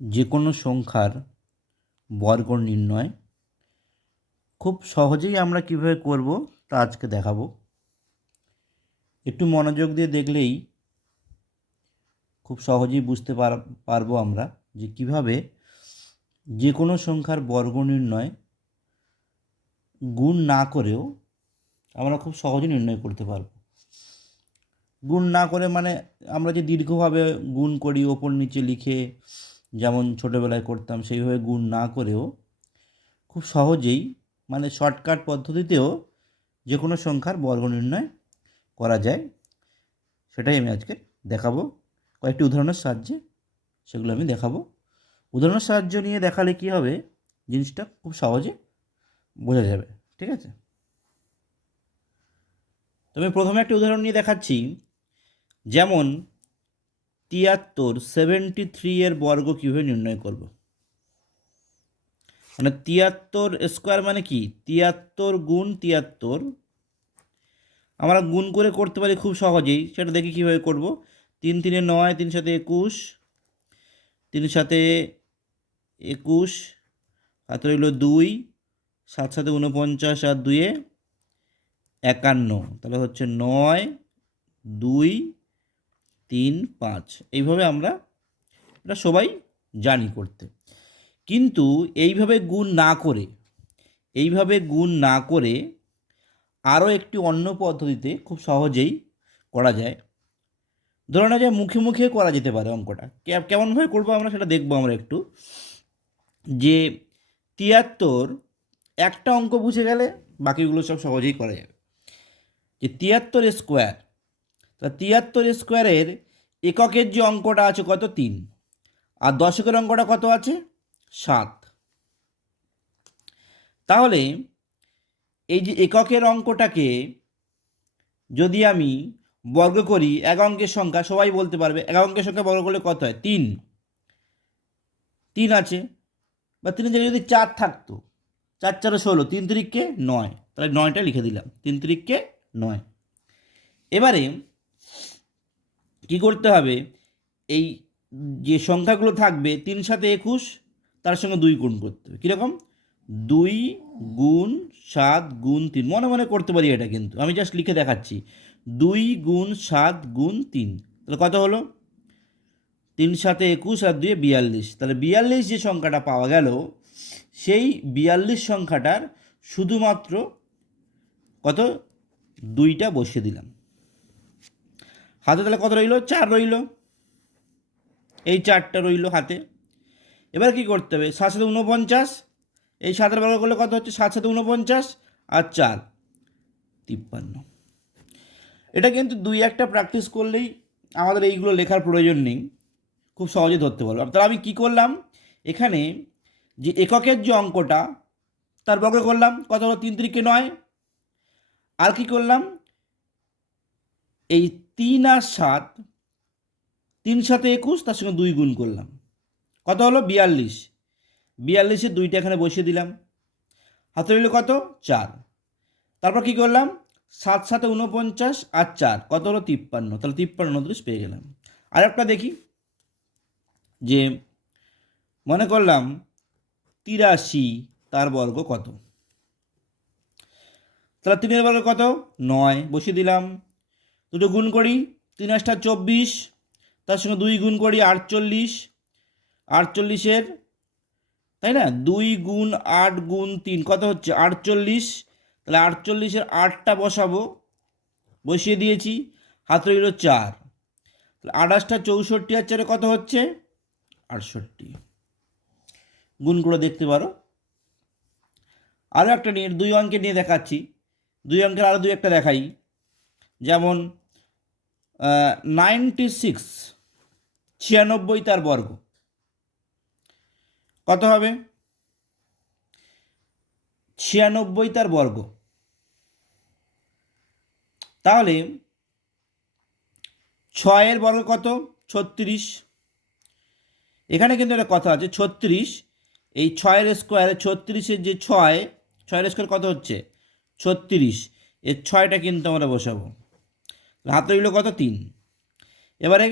যে কোনো সংখ্যার বর্গ নির্ণয়, খুব সহজেই আমরা কীভাবে করব তা আজকে দেখাবো। একটু মনোযোগ দিয়ে দেখলেই খুব সহজেই বুঝতে পার, পারব আমরা যে কীভাবে যে কোনো সংখ্যার বর্গ নির্ণয় গুণ না করেও আমরা খুব সহজে নির্ণয় করতে পারব। গুণ না করে মানে আমরা যে দীর্ঘভাবে গুণ করি, ওপর নিচে লিখে যেমন ছোটোবেলায় করতাম সেইভাবে গুণ না করেও খুব সহজেই মানে শর্টকাট পদ্ধতিতেও যে কোনো সংখ্যার বর্গ নির্ণয় করা যায়। সেটাই আমি আজকে দেখাবো। কয়েকটি উদাহরণের সাহায্যে সেগুলো আমি দেখাবো। উদাহরণের সাহায্য নিয়ে দেখালে কী হবে? জিনিসটা খুব সহজে বোঝা যাবে, ঠিক আছে? তবে প্রথমে একটা উদাহরণ নিয়ে দেখাচ্ছি। যেমন তিয়াত্তর সেভেন্টি থ্রি এর বর্গ কীভাবে নির্ণয় করব? মানে তিয়াত্তর স্কোয়ার মানে কি? তিয়াত্তর গুণ তিয়াত্তর। আমরা গুণ করে করতে পারি খুব সহজেই, সেটা দেখি কীভাবে করব? তিন তিনে নয়, তিন সাথে একুশ, তিন সাথে একুশ হাতে রইল দুই, সাত সাথে উনপঞ্চাশ আর দুয়ে একান্ন। তাহলে হচ্ছে নয়, দুই তিন, পাঁচ। এইভাবে আমরা, এটা সবাই জানি করতে। কিন্তু এইভাবে গুণ না করে, এইভাবে গুণ না করে আরও একটি অন্য পদ্ধতিতে খুব সহজেই করা যায়। ধরে না যায় মুখে মুখে করা যেতে পারে অঙ্কটা। কেমনভাবে করব আমরা সেটা দেখব আমরা একটু। যে তিয়াত্তর, একটা অঙ্ক বুঝে গেলে বাকিগুলো সব সহজেই করা যাবে। যে তিয়াত্তর স্কোয়ার তা তিয়াত্তর স্কোয়ারের এককের যে অঙ্কটা আছে কত? তিন। আর দশকের অঙ্কটা কত আছে? সাত। তাহলে এই যে এককের অঙ্কটাকে যদি আমি বর্গ করি, এক অঙ্কের সংখ্যা, সবাই বলতে পারবে, এক অঙ্কের সংখ্যা বর্গ করলে কত হয়? তিন। তিন আছে। বা তিনের জায়গায় যদি চার থাকতো, চার চারে ষোলো, তিন তিরিককে নয়। তাহলে নয়টা লিখে দিলাম, তিন তিরিককে নয়। এবারে কি করতে হবে? এই যে সংখ্যাগুলো থাকবে, তিন সাথে একুশ, তার সঙ্গে দুই গুণ করতে হবে। কীরকম? দুই গুণ সাত গুণ তিন। মনে মনে করতে পারি এটা কিন্তু। আমি জাস্ট লিখে দেখাচ্ছি। দুই গুণ সাত গুণ তিন। তাহলে কত হলো? তিন সাথে একুশ আর দুয়ে বিয়াল্লিশ। তাহলে বিয়াল্লিশ যে সংখ্যাটা পাওয়া গেল, সেই বিয়াল্লিশ সংখ্যাটার শুধুমাত্র কত? দুইটা বসিয়ে দিলাম। হাতে তাহলে কত রইল? চার রইল। এই চারটা রইল হাতে। এবার কি করতে হবে? সাত সাথে উনপঞ্চাশ এই সাতের বর্গ করলে কত হচ্ছে? সাত সাথে উনপঞ্চাশ আর চার। তিপ্পান্ন। এটা কিন্তু দুই একটা প্র্যাকটিস করলেই আমাদের এইগুলো লেখার প্রয়োজন নেই। খুব সহজে ধরতে পারব। তাহলে আমি কি করলাম? এখানে যে এককের যে অঙ্কটা, তার বর্গ করলাম। কত হলো? তিন তিরিকে নয়। আর কি করলাম? এই তিন আর সাত, তিন সাথে একুশ, তার সঙ্গে দুই গুণ করলাম। কত হলো? বিয়াল্লিশ। বিয়াল্লিশে দুইটা এখানে বসিয়ে দিলাম। হাতে রইল কত? চার। তারপর কি করলাম? সাত সাথে উনপঞ্চাশ আর চার। কত হলো? তিপ্পান্ন। তাহলে তিপ্পান্ন উনত্রিশ পেয়ে গেলাম। আর একটা দেখি। যে মনে করলাম তিরাশি, তার বর্গ কত? তাহলে তিনের বর্গ কত? নয়। বসিয়ে দিলাম। দুটো গুণ করি, তিন আটটা চব্বিশ, তার সঙ্গে দুই গুণ করি আটচল্লিশ, আটচল্লিশের, তাই না? দুই গুণ আট গুণ তিন, কত হচ্ছে? আটচল্লিশ, তাহলে আটচল্লিশের আটটা বসাবো, বসিয়ে দিয়েছি, হাত রইল চার, তাহলে আঠাশটা চৌষট্টি আর চারে কত হচ্ছে? আটষট্টি, গুণ করে দেখতে পারো। আরও একটা নিয়ে, দুই অঙ্কে নিয়ে দেখাচ্ছি, দুই অঙ্কের আরও দুই একটা দেখাই, যেমন নাইনটি সিক্স, ছিয়ানব্বই তার বর্গ। কত হবে? ছিয়ানব্বই তার বর্গ। তাহলে ছয়ের বর্গ কত? ছত্রিশ। এখানে কিন্তু একটা কথা আছে, ছত্রিশ। এই ছয়ের স্কোয়ারে ছত্রিশের যে ছয়, ছয়ের স্কোয়ার কত হচ্ছে? ছত্রিশ। এর ছয়টা কিন্তু আমরা বসাবো। হাতে রইল কত? তিন। এবারে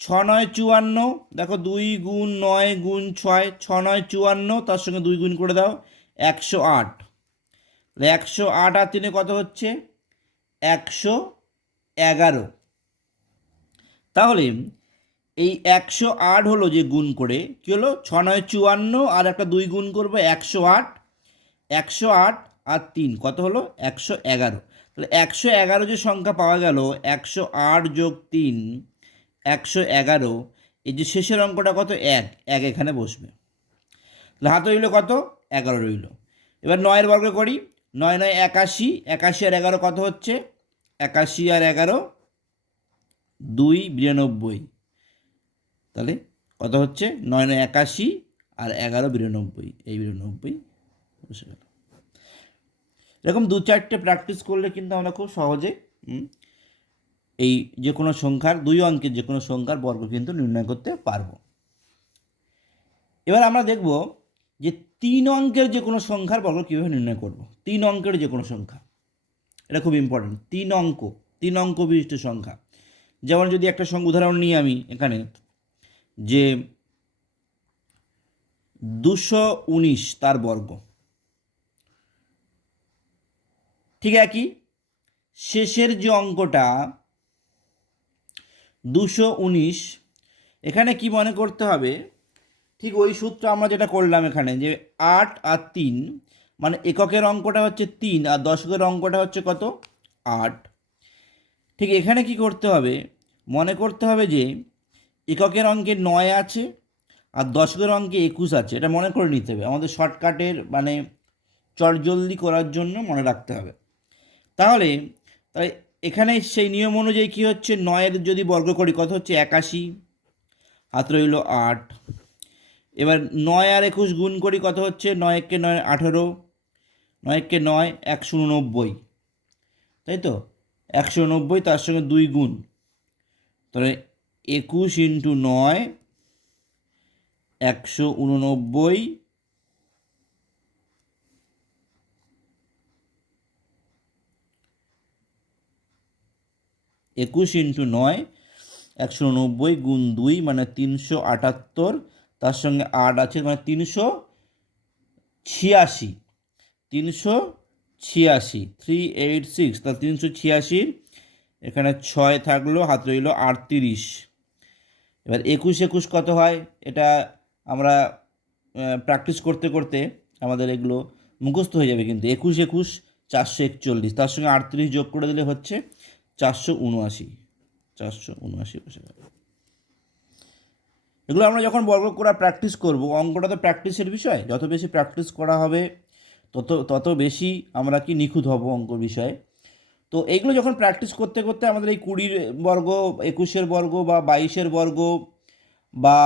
ছ নয় চুয়ান্ন, দেখো দুই গুণ নয় গুণ ছয় ছ নয় চুয়ান্ন, তার সঙ্গে দুই গুণ করে দাও, একশো আট। একশো আট আর তিনে কত হচ্ছে? একশো এগারো। তাহলে এই একশো আট হলো যে গুণ করে, কী হলো? ছ নয় চুয়ান্ন আর একটা দুই গুণ করব, একশো আট। একশো আট আর তিন, কত হলো? একশো এগারো। তাহলে একশো এগারো যে সংখ্যা পাওয়া গেল, একশো আট যোগ তিন, একশো এগারো, এই যে শেষের অঙ্কটা কত? এক এক এখানে বসবে। তাহলে হাতে রইল কত? এগারো রইল। এবার নয়ের বর্গ করি। নয় নয় একাশি একাশি আর এগারো কত হচ্ছে? একাশি আর এগারো, দুই বিরানব্বই। তাহলে কত হচ্ছে? নয় নয় একাশি আর এগারো বিরানব্বই, এই বিরানব্বই বসে গেল। এরকম দু চারটে প্র্যাকটিস করলে কিন্তু আমরা খুব সহজে এই যে কোনো সংখ্যার, দুই অঙ্কের যে কোনো সংখ্যার বর্গ কিন্তু নির্ণয় করতে পারব। এবার আমরা দেখব যে তিন অঙ্কের যে কোনো সংখ্যার বর্গ কীভাবে নির্ণয় করব। তিন অঙ্কের যে কোনো সংখ্যা, এটা খুব ইম্পর্টেন্ট তিন অঙ্ক তিন অঙ্ক বিশিষ্ট সংখ্যা। যেমন যদি একটা সংখ্যা উদাহরণ নিই আমি এখানে, যে দুশো উনিশ তার বর্গ। ঠিক একই? শেষের যে অঙ্কটা, দুশো উনিশ, এখানে কি মনে করতে হবে? ঠিক ওই সূত্র আমরা যেটা করলাম এখানে, যে আট আর তিন মানে এককের অঙ্কটা হচ্ছে তিন আর দশকের অঙ্কটা হচ্ছে কত? আট। ঠিক এখানে কি করতে হবে? মনে করতে হবে যে এককের অঙ্কে নয় আছে আর দশকের অঙ্কে একুশ আছে, এটা মনে করে নিতে হবে। আমাদের শর্টকাটের মানে চটজলদি করার জন্য মনে রাখতে হবে। তাহলে, তাই এখানে সেই নিয়ম অনুযায়ী কী হচ্ছে? নয়ের যদি বর্গ করি, কত হচ্ছে? একাশি। হাত রইল আট। এবার নয় আর একুশ গুণ করি, কত হচ্ছে? নয় একে নয়, আঠেরো। নয় একে নয় একশো উননব্বই তাই তো? একশো উনব্বই তার সঙ্গে দুই গুণ। তাহলে একুশ ইন্টু নয়, একশো উননব্বই। একুশ ইন্টু নয়, একশো নব্বই গুণ দুই মানে তিনশো আটাত্তর, তার সঙ্গে আট আছে মানে তিনশো ছিয়াশি তিনশো ছিয়াশি থ্রি এইট সিক্স তাহলে তিনশো ছিয়াশির এখানে ছয় থাকল, হাত রইল আটত্রিশ। এবার একুশ একুশ কত হয়? এটা আমরা প্র্যাকটিস করতে করতে আমাদের এগুলো মুখস্থ হয়ে যাবে কিন্তু একুশ একুশ চারশো একচল্লিশ, তার সঙ্গে আটত্রিশ যোগ করে দিলে হচ্ছে চারশো উনআশি চারশো উনআশি বসে গেল। এগুলো আমরা যখন বর্গ করা প্র্যাকটিস করব, অঙ্কটা তো প্র্যাকটিসের বিষয়। যত বেশি প্র্যাকটিস করা হবে, তত তত বেশি আমরা কি নিখুঁত হব অঙ্ক বিষয়ে। তো এইগুলো যখন প্র্যাকটিস করতে করতে আমাদের এই কুড়ির বর্গ, একুশের বর্গ বা বাইশের বর্গ বা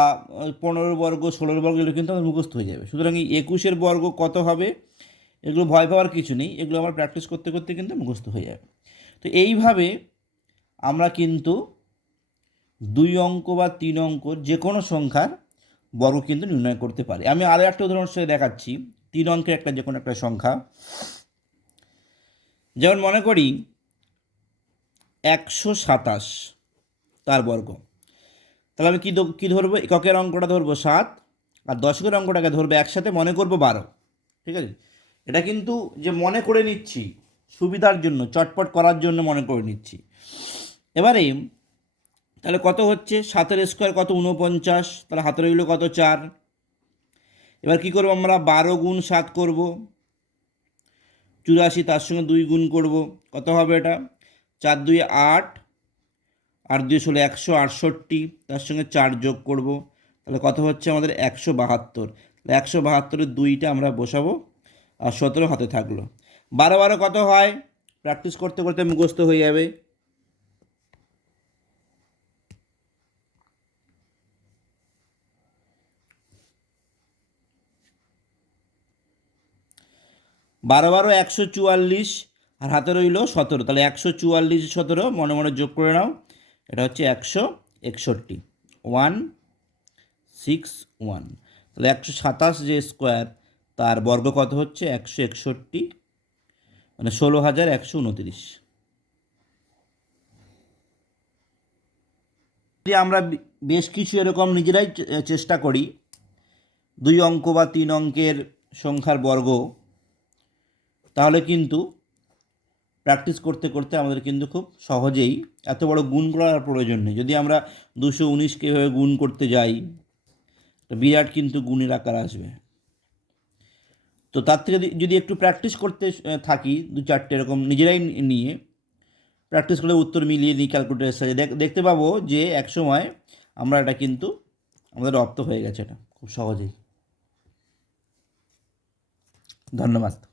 পনেরো বর্গ, ষোলোর বর্গ, এগুলো কিন্তু আমাদের মুখস্থ হয়ে যাবে। সুতরাং এই একুশের বর্গ কত হবে, এগুলো ভয় পাওয়ার কিছু নেই। এগুলো আমার প্র্যাকটিস করতে করতে কিন্তু মুখস্থ হয়ে যাবে। তো এইভাবে আমরা কিন্তু দুই অঙ্ক বা তিন অঙ্ক যে কোনো সংখ্যার বর্গ কিন্তু নির্ণয় করতে পারি। আমি আরও একটা উদাহরণ সাথে দেখাচ্ছি। তিন অঙ্কের একটা যে কোনো একটা সংখ্যা। যেমন মনে করি একশো সাতাশ তার বর্গ। তাহলে আমি কী কী ধরবো? এককের অঙ্কটা ধরবো সাত, আর দশকের অঙ্কটাকে ধরবো একসাথে, মনে করব বারো। ঠিক আছে? এটা কিন্তু যে মনে করে নিচ্ছি সুবিধার জন্য, চটপট করার জন্য মনে করে নিচ্ছি। এবারে, তাহলে কত হচ্ছে? সাতের স্কোয়ার কত? উনপঞ্চাশ তাহলে হাতে রইল কত? চার। এবার কী করব আমরা? বারো গুণ সাত করব। চুরাশি, তার সঙ্গে দুই গুণ করব। কত হবে এটা? চার দুই আট। আর দুই ষোলো একশো আটষট্টি। তার সঙ্গে চার যোগ করব। তাহলে কত হচ্ছে? আমাদের একশো বাহাত্তর। একশো বাহাত্তরের দুইটা আমরা বসাবো। আর সতেরো হাতে থাকল। বারো বারো কত হয়? প্র্যাকটিস করতে করতে মুখস্থ হয়ে যাবে। বারো বারো একশো চুয়াল্লিশ আর হাতে রইল সতেরো। তাহলে একশো চুয়াল্লিশ সতেরো, মনে মনে যোগ করে নাও। এটা হচ্ছে একশো একষট্টি। One, six, one. তাহলে একশো সাতাশ যে স্কোয়ার, তার বর্গ কত হচ্ছে? একশো একষট্টি। মানে ষোলো হাজার একশো উনতিরিশ। যদি আমরা বেশ কিছু এরকম নিজেরাই চেষ্টা করি। দুই অঙ্ক বা তিন অঙ্কের সংখ্যার বর্গ। তাহলে কিন্তু প্র্যাকটিস করতে করতে আমাদের কিন্তু খুব সহজেই এত বড় গুণ করার প্রয়োজন নেই। যদি আমরা দুশো উনিশকে এভাবে গুণ করতে যাই, তো বিরাট কিন্তু গুণের আকার আসবে। তো তার থেকে যদি- একটু প্র্যাকটিস করতে থাকি, দু চারটে এরকম নিজেরাই নিয়ে প্র্যাকটিস করে উত্তর মিলিয়ে নিই ক্যালকুলেটারের সাথে দেখতে পাবো যে এক সময় আমরা এটা কিন্তু আমাদের রপ্ত হয়ে গেছে এটা, খুব সহজেই। ধন্যবাদ।